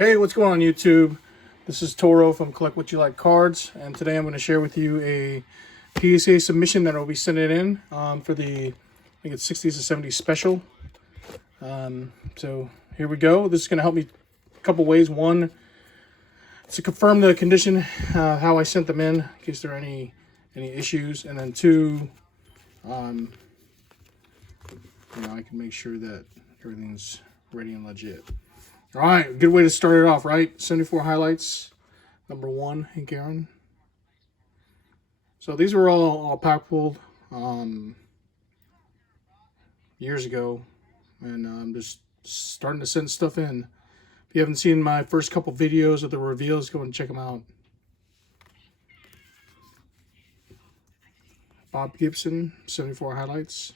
Hey, what's going on YouTube? This is Toro from Collect What You Like Cards, and today I'm going to share with you a PSA submission that I'll be sending in for the, I think it's 60s to 70s special. So here we go. This is going to help me a couple ways. One, to confirm the condition, how I sent them in case there are any issues, and then two, I can make sure that everything's ready and legit. All right, good way to start it off, right? 74 highlights, number 1, Hank Aaron. So these were all pack pulled years ago, and I'm just starting to send stuff in. If you haven't seen my first couple videos of the reveals, go and check them out. Bob Gibson, 74 highlights.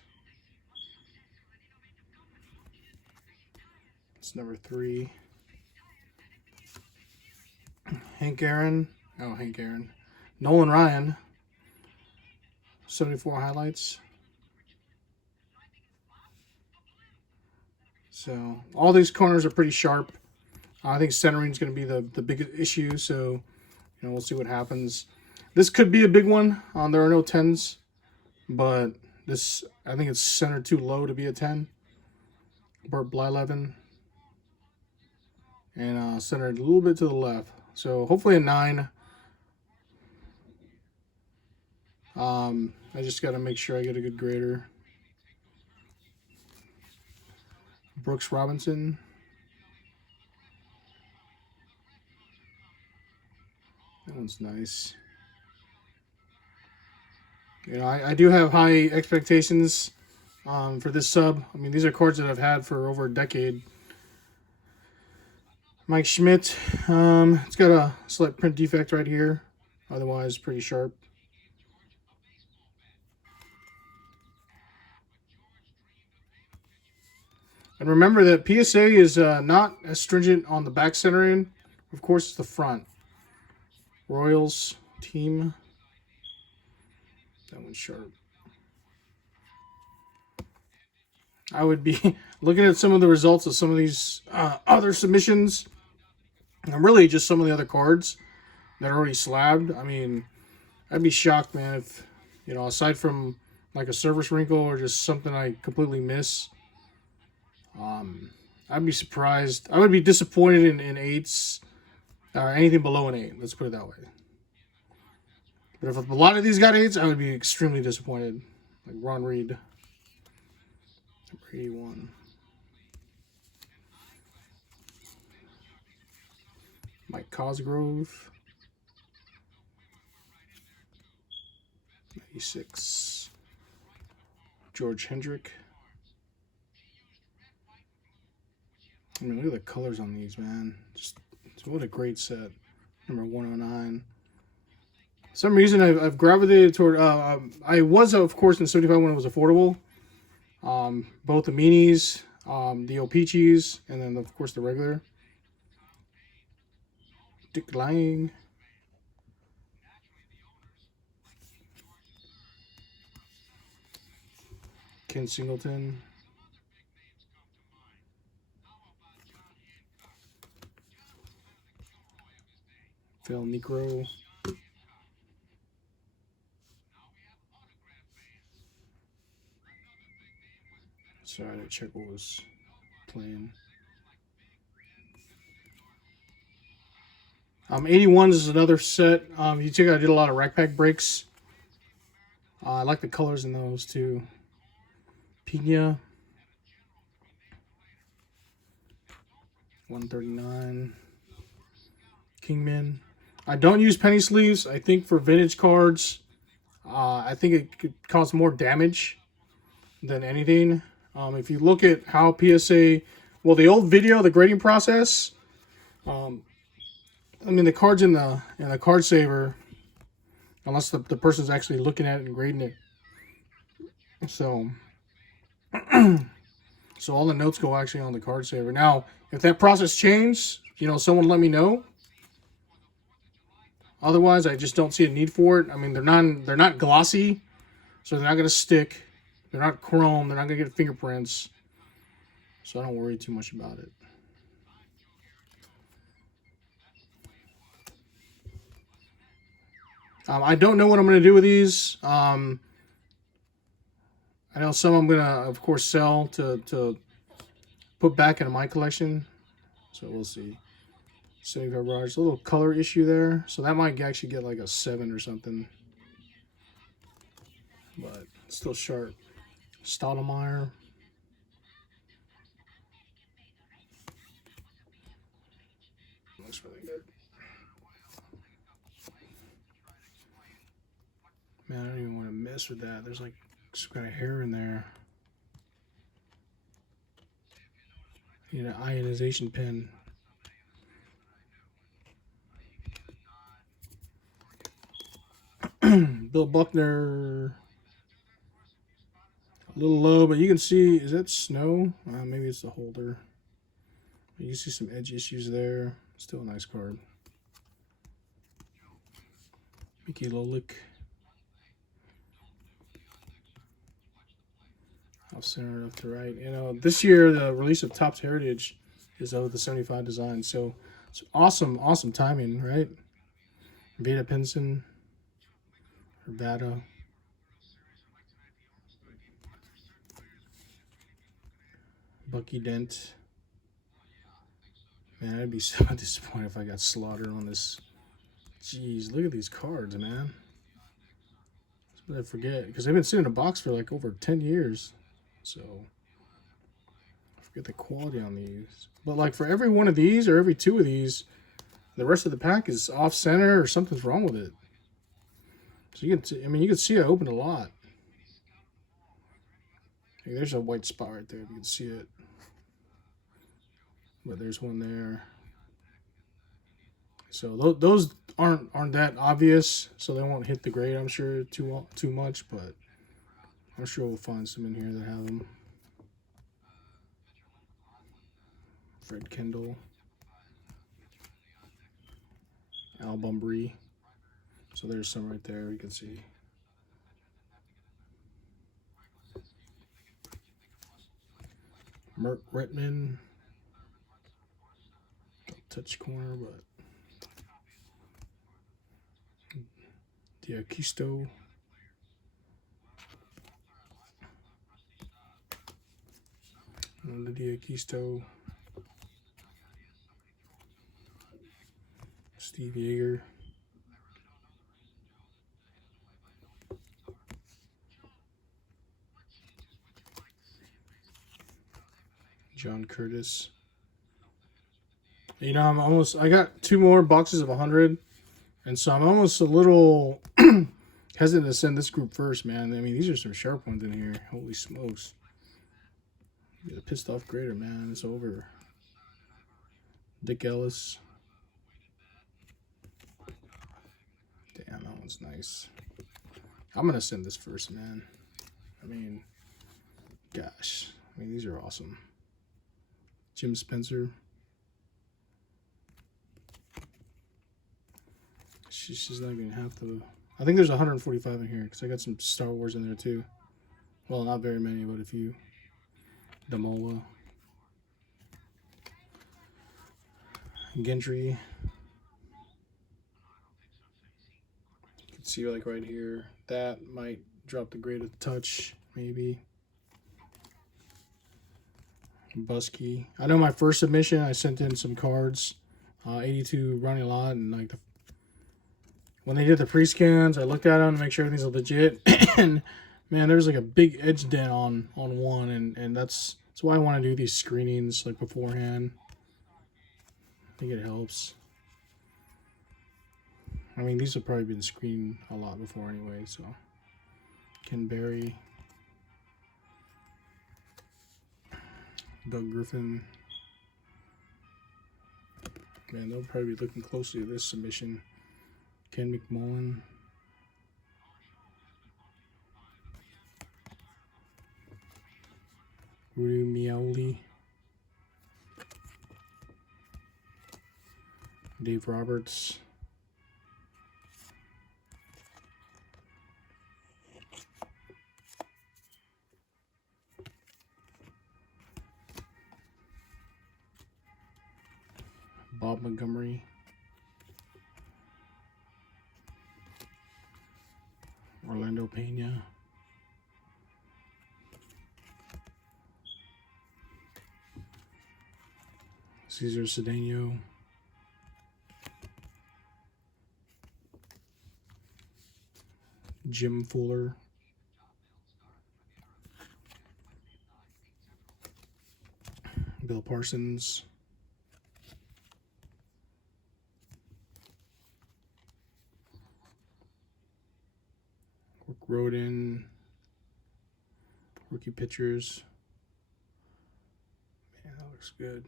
It's number 3. Hank Aaron. Nolan Ryan, 74 highlights. So all these corners are pretty sharp. I think centering is going to be the big issue. So we'll see what happens. This could be a big one. There are no 10s, but this, I think it's centered too low to be a 10. Burt Blyleven. And centered a little bit to the left. So hopefully a 9. I just got to make sure I get a good grader. Brooks Robinson. That one's nice. I do have high expectations for this sub. I mean, these are cards that I've had for over a decade. Mike Schmidt, it's got a slight print defect right here. Otherwise, pretty sharp. And remember that PSA is not as stringent on the back centering. Of course, it's the front. Royals team. That one's sharp. I would be looking at some of the results of some of these other submissions. And really just some of the other cards that are already slabbed. I mean, I'd be shocked, man, if, aside from like a surface wrinkle or just something I completely miss. I'd be surprised. I would be disappointed in 8s or anything below an 8. Let's put it that way. But if a lot of these got 8s, I would be extremely disappointed. Like Ron Reed. Number 81. Mike Cosgrove. 96. George Hendrick. I mean, look at the colors on these, man. Just what a great set. Number 109. For some reason, I've gravitated toward... I was, of course, in 75 when it was affordable. Both the minis, the O-Pee-Chees, and then, of course, the regular. Dick Lang. Ken Singleton. Phil Necro. Sorry, to check what was playing. 81s is another set. You check out, I did a lot of rack pack breaks. I like the colors in those too. Pina. 139. Kingman. I don't use penny sleeves. I think for vintage cards, I think it could cause more damage than anything. If you look at how PSA, well, the old video, the grading process, I mean, the cards in the card saver, unless the person's actually looking at it and grading it. So, so all the notes go actually on the card saver. Now, if that process changed, someone let me know. Otherwise, I just don't see a need for it. I mean, they're not glossy, so they're not going to stick. They're not chrome. They're not going to get fingerprints. So I don't worry too much about it. I don't know what I'm going to do with these. I know some I'm going to, of course, sell to put back into my collection. So we'll see. 75 barrage. A little color issue there. So that might actually get like a 7 or something. But still sharp. Stoudemire. Looks really good. Man, I don't even want to mess with that. There's like some kind of hair in there. Need an ionization pen. Bill Buckner. A little low, but you can see, is that snow? Maybe it's the holder. You can see some edge issues there. Still a nice card. Mickey Lolik. Off center, left to right. You know, this year the release of Topps Heritage is of the 75 design. So it's awesome, awesome timing, right? Veda Pinson. Nevada. Bucky Dent. Man, I'd be so disappointed if I got slaughtered on this. Jeez, look at these cards, man. That's what I forget. Because they've been sitting in a box for like over 10 years. So, I forget the quality on these. But like for every one of these or every 2 of these, the rest of the pack is off center or something's wrong with it. So you can, you can see I opened a lot. Hey, there's a white spot right there if you can see it. But there's one there. So those aren't that obvious, so they won't hit the grade, I'm sure, too much, but I'm sure we'll find some in here that have them. Fred Kendall. Al Bumbry. So there's some right there you can see. Merck Retman. Touch corner, but Diakisto. Lydia Kisto. Steve Yeager. John Curtis. You know, I got 2 more boxes of 100, and so I'm almost a little hesitant to send this group first, man. I mean, these are some sharp ones in here. Holy smokes. Get a pissed off grader, man. It's over. Dick Ellis. Damn, that one's nice. I'm going to send this first, man. I mean, gosh. I mean, these are awesome. Jim Spencer. She's not even half the... I think there's 145 in here because I got some Star Wars in there too. Well, not very many, but a few. Damola. Gentry. You can see like right here. That might drop the grade a touch, maybe. Busky. I know my first submission, I sent in some cards. 82 running lot, and like when they did the pre-scans, I looked at them to make sure everything's legit. And man, there's like a big edge dent on one, and that's why I want to do these screenings like beforehand. I think it helps. I mean, these have probably been screened a lot before anyway, so. Ken Berry. Doug Griffin. Man, they'll probably be looking closely at this submission. Ken McMullen. Rudy Miaoli. Dave Roberts. Bob Montgomery. Orlando Pena. Cesar Cedeno. Jim Fuller. Bill Parsons. Roden. Rookie pitchers. Man, that looks good.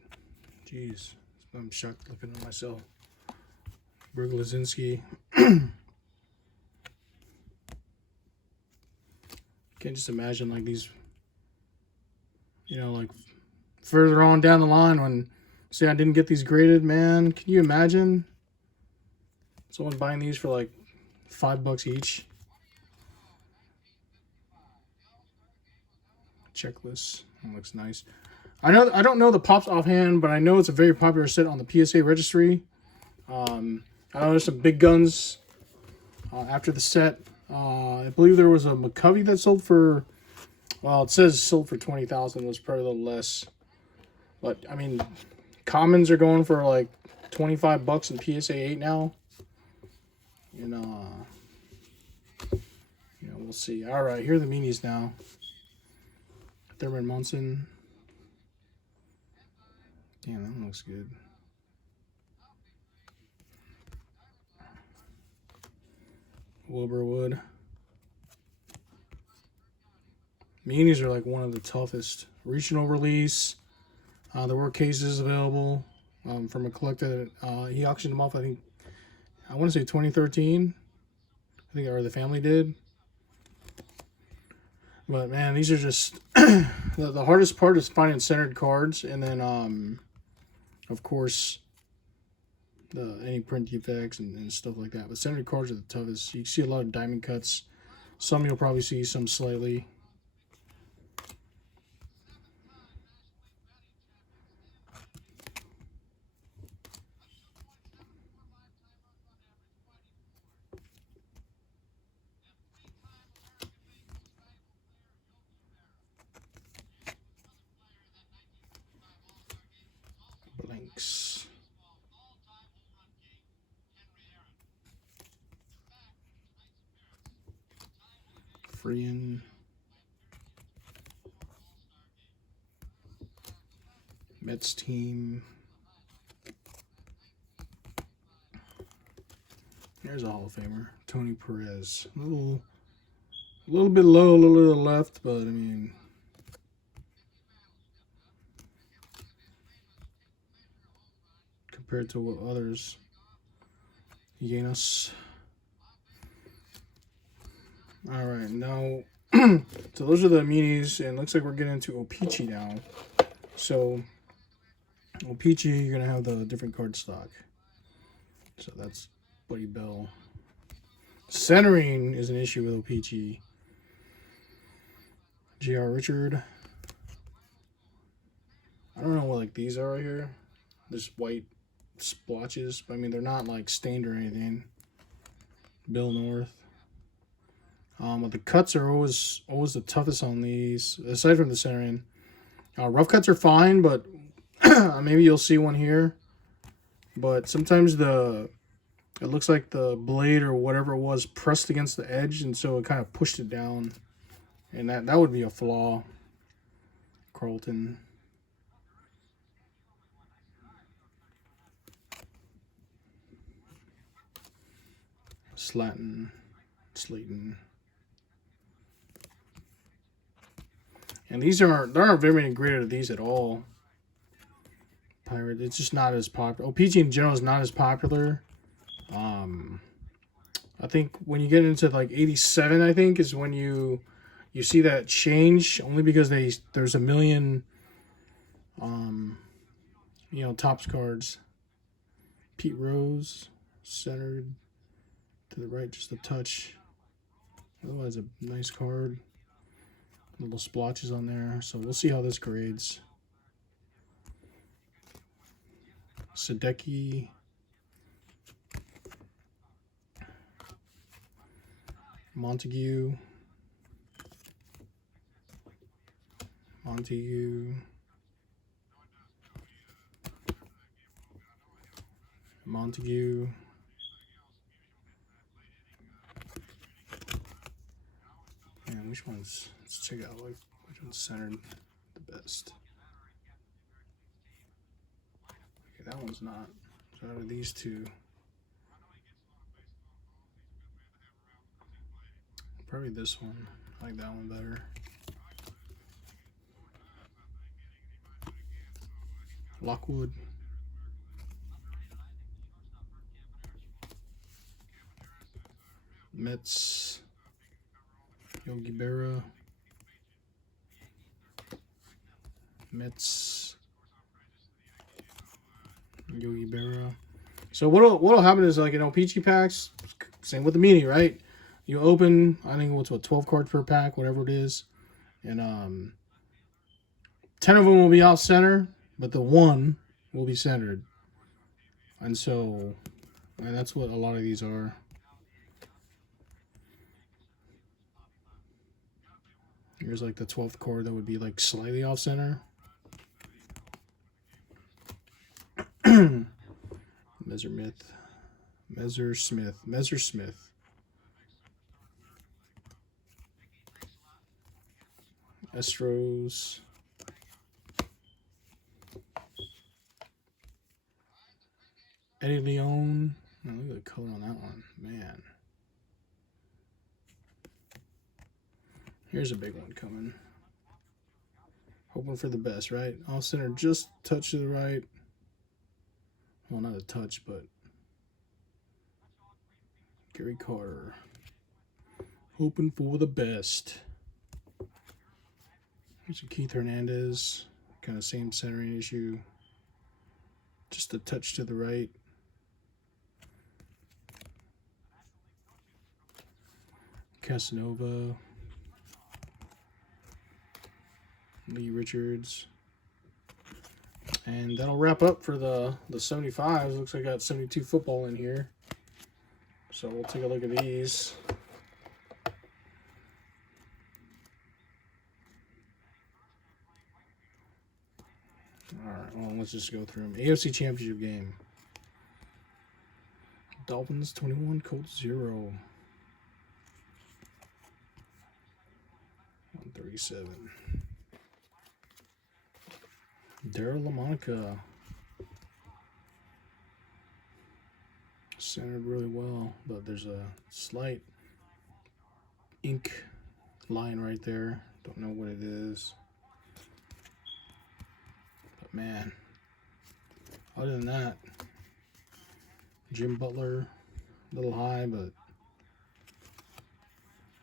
Jeez. I'm shocked looking at myself. Greg Lazinski. Can't just imagine like these, you know, like further on down the line when, say, I didn't get these graded, man. Can you imagine someone buying these for like $5 each? Checklist. That looks nice. I don't know the pops offhand, but I know it's a very popular set on the PSA registry. I know there's some big guns after the set. I believe there was a McCovey that sold for, well, it says sold for $20,000. It was probably a little less. But, I mean, commons are going for like $25 in PSA 8 now. And, we'll see. All right, here are the minis now. Thurman Munson. Damn, that one looks good. Wilbur. Minis are like one of the toughest. Regional release. There were cases available from a collector. He auctioned them off, I want to say 2013. I think, or the family did. But man, these are just the hardest part is finding centered cards, and then of course any print defects and stuff like that. But centered cards are the toughest. You see a lot of diamond cuts. Some you'll probably see, some slightly. Blanks. Freehan. Mets team. There's a Hall of Famer, Tony Perez. A little bit low, a little to the left, but I mean, compared to what others. Yanos. All right, now, so those are the minis, and it looks like we're getting into O-Pee-Chee now. So, O-Pee-Chee, you're gonna have the different card stock. So that's Buddy Bell. Centering is an issue with O-Pee-Chee. J.R. Richard. I don't know what like these are right here. There's white splotches. I mean, they're not like stained or anything. Bill North. But the cuts are always the toughest on these, aside from the centering. Rough cuts are fine, but maybe you'll see one here. But sometimes it looks like the blade or whatever it was pressed against the edge, and so it kind of pushed it down. And that would be a flaw. Carlton. Slayton. And there aren't very many graded of these at all. Pirate, it's just not as popular. O-Pee-Chee in general is not as popular. I think when you get into like 87, I think is when you see that change, only because there's a million Topps cards. Pete Rose, centered to the right just a touch. Otherwise a nice card. Little splotches on there, so we'll see how this grades. Sadecki. Montague. Montague. Montague. Man, which one's, let's check out like which one's centered the best. Okay, that one's not. So out of these two, probably this one. I like that one better. Lockwood. Mets. Yogi Berra. Mets. Yogi Berra. So what'll happen is, like, O-Pee-Chee packs, same with the mini, right? You open, I think what's 12 cards per pack, whatever it is, and 10 of them will be off center, but the one will be centered, and so, and that's what a lot of these are. Here's like the 12th card that would be like slightly off center. Messersmith. Astros. Eddie Leon. Oh, look at the color on that one, man. Here's a big one coming. Hoping for the best, right? Off center, just touch to the right. Well, not a touch, but Gary Carter. Hoping for the best. Here's a Keith Hernandez. Kind of same centering issue. Just a touch to the right. Casanova. Lee Richards. And that'll wrap up for the 75s. Looks like I got 72 football in here. So we'll take a look at these. Alright, well, let's just go through them. AFC Championship game. Dolphins 21, Colts 0. 137. Daryl LaMonica. Centered really well, but there's a slight ink line right there. Don't know what it is. But man, other than that, Jim Butler, a little high, but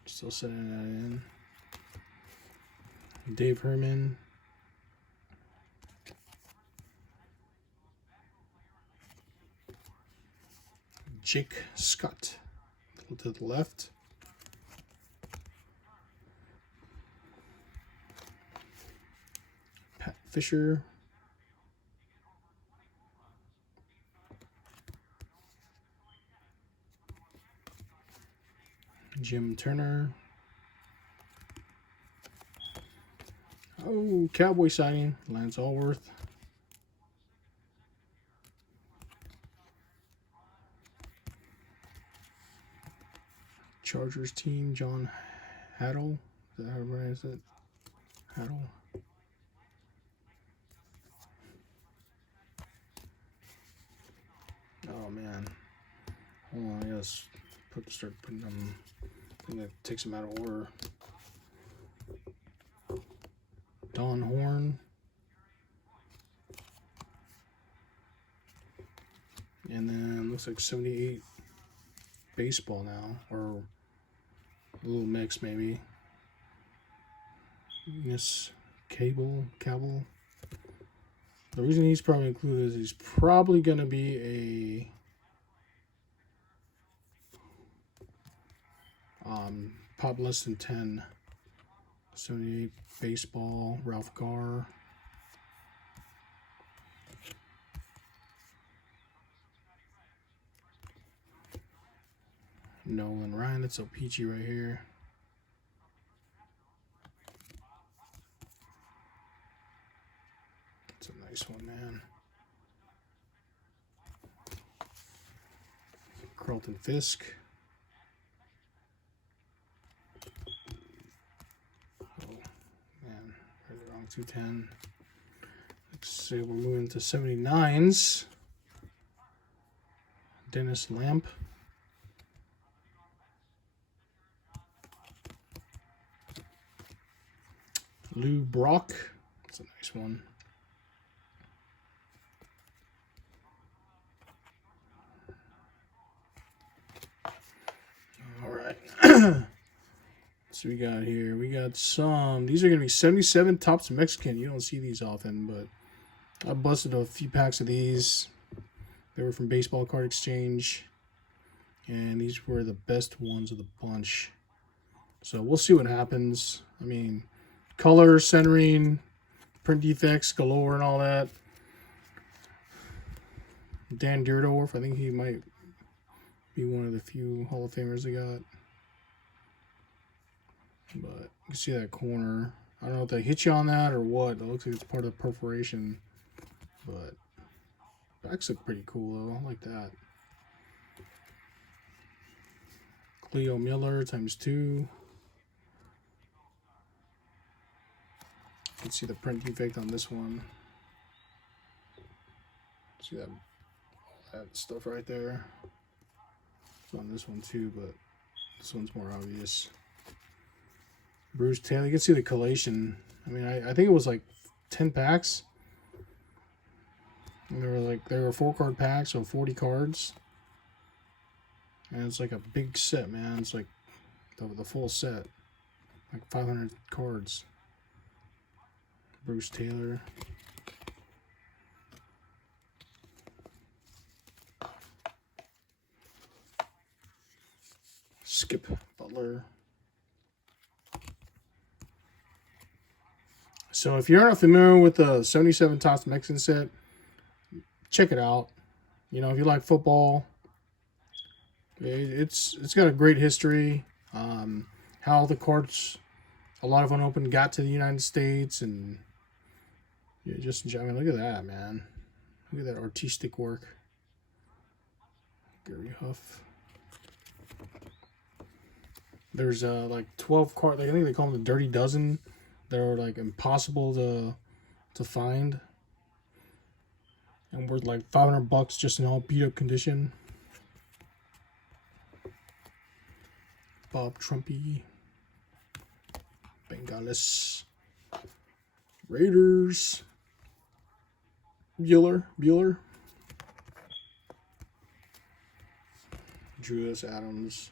still sending that in. Dave Herman. Jake Scott, a little to the left. Pat Fisher. Jim Turner. Oh, Cowboy sighting, Lance Allworth. Chargers team, John Haddle. Is that how everybody is it? Haddle. Oh man. Hold on, I gotta start putting them. I think that takes them out of order. Don Horn. And then looks like 78 baseball now, or a little mix maybe. Yes, Cable. The reason he's probably included is he's probably going to be a pop less than 10. 78 baseball, Ralph Garr. Nolan Ryan. That's O-Pee-Chee right here. That's a nice one, man. Carlton Fisk. Oh, man. Right the wrong 210. Let's see, we're moving to 79s. Dennis Lamp. Lou Brock. That's a nice one. All right. So we got here. We got some. These are going to be 77 Topps Mexican. You don't see these often, but I busted a few packs of these. They were from Baseball Card Exchange. And these were the best ones of the bunch. So we'll see what happens. I mean, color, centering, print defects galore and all that. Dan Dierdorf, I think he might be one of the few Hall of Famers they got. But you can see that corner. I don't know if they hit you on that or what. It looks like it's part of the perforation. But backs look pretty cool though. I like that. Cleo Miller ×2. You can see the print defect on this one. See that stuff right there. It's on this one too, but this one's more obvious. Bruce Taylor, you can see the collation. I mean, I think it was like 10 packs. And there were 4-card packs, so 40 cards. And it's like a big set, man. It's like the full set. Like 500 cards. Bruce Taylor. Skip Butler. So if you're not familiar with the 77 Topps Mexican set, check it out. You know, if you like football, it's got a great history. How the cards, a lot of unopened, got to the United States, and I mean, look at that, man. Look at that artistic work. Gary Huff. There's like 12 cards. I think they call them the Dirty Dozen. They're like impossible to find, and worth like $500 just in all beat up condition. Bob Trumpy. Bengalis. Raiders. Bueller. Julius Adams.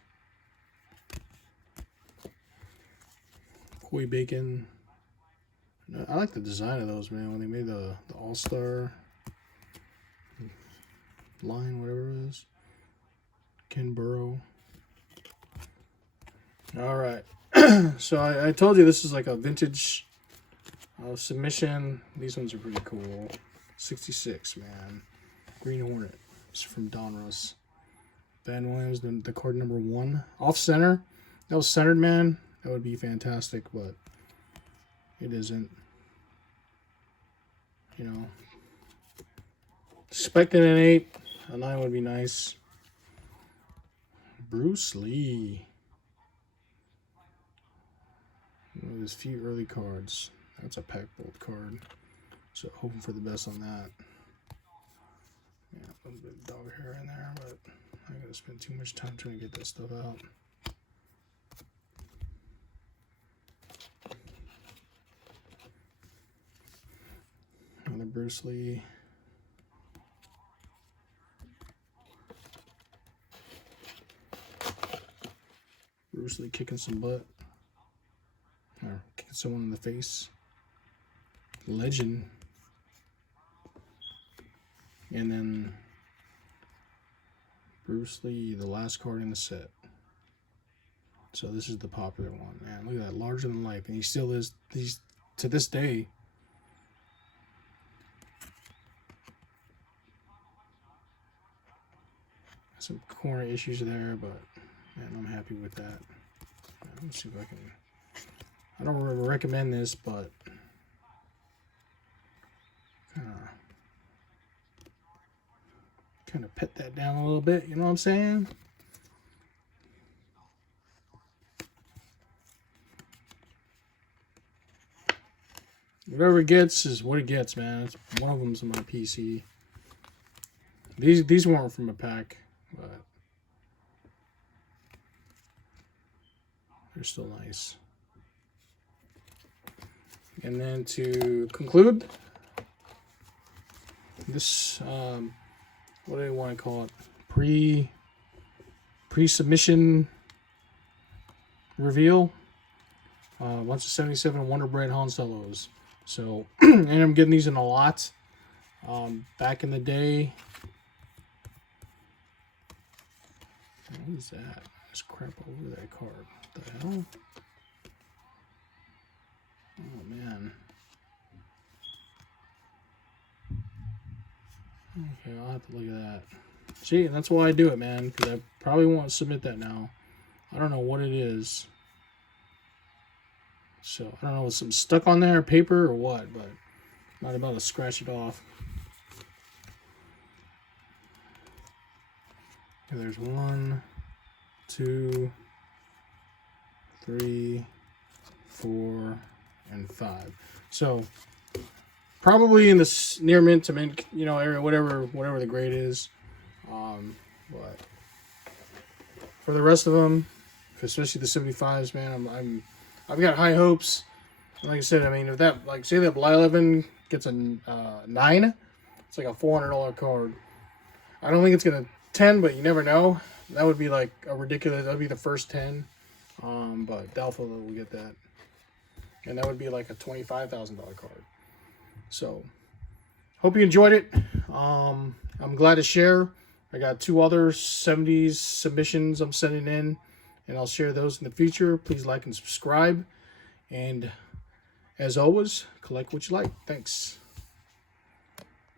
Coy Bacon. I like the design of those, man. When they made the All-Star line, whatever it is. Ken Burrow. All right. So I told you this is like a vintage submission. These ones are pretty cool. 66, man. Green Hornet. It's from Donruss. Van Williams, the card number 1. Off center. That was centered, man. That would be fantastic, but it isn't. You know. Expecting an 8. A 9 would be nice. Bruce Lee. One of his few early cards. That's a pack bolt card. So hoping for the best on that. Yeah, a little bit of dog hair in there, but I'm gonna spend too much time trying to get that stuff out. Another Bruce Lee. Bruce Lee kicking some butt. Or kicking someone in the face. Legend. And then Bruce Lee, the last card in the set. So this is the popular one, man. Look at that, larger than life. And he still is, he's to this day. Some corner issues there, but And I'm happy with that. Let's see if I can. I don't really recommend this, but kind of pet that down a little bit. You know what I'm saying? Whatever it gets is what it gets, man. It's, one of them's in my PC. These weren't from a pack, but they're still nice. And then to conclude, this what do they want to call it? Pre-submission reveal. Bunch of 77 Wonder Bread Han Solos. So, and I'm getting these in a lot. Back in the day. What is that? There's crap all over that card. What the hell? Oh, man. Okay, I'll have to look at that. See, and that's why I do it, man. Because I probably won't submit that now. I don't know what it is. So, I don't know if something stuck on there, paper or what, but I'm not about to scratch it off. Okay, there's 1, 2, 3, 4, and 5. So, probably in the near mint to mint, you know, area, whatever the grade is. But for the rest of them, especially the 75s, man, I've got high hopes. Like I said, I mean, if that, like, say that Bly 11 gets a 9, it's like a $400 card. I don't think it's gonna 10, but you never know. That would be like a ridiculous. That would be the first 10. But doubtful that we'll get that. And that would be like a $25,000 card. So, hope you enjoyed it. I'm glad to share. I got 2 other 70s submissions I'm sending in, and I'll share those in the future. Please like and subscribe. And as always, collect what you like. Thanks.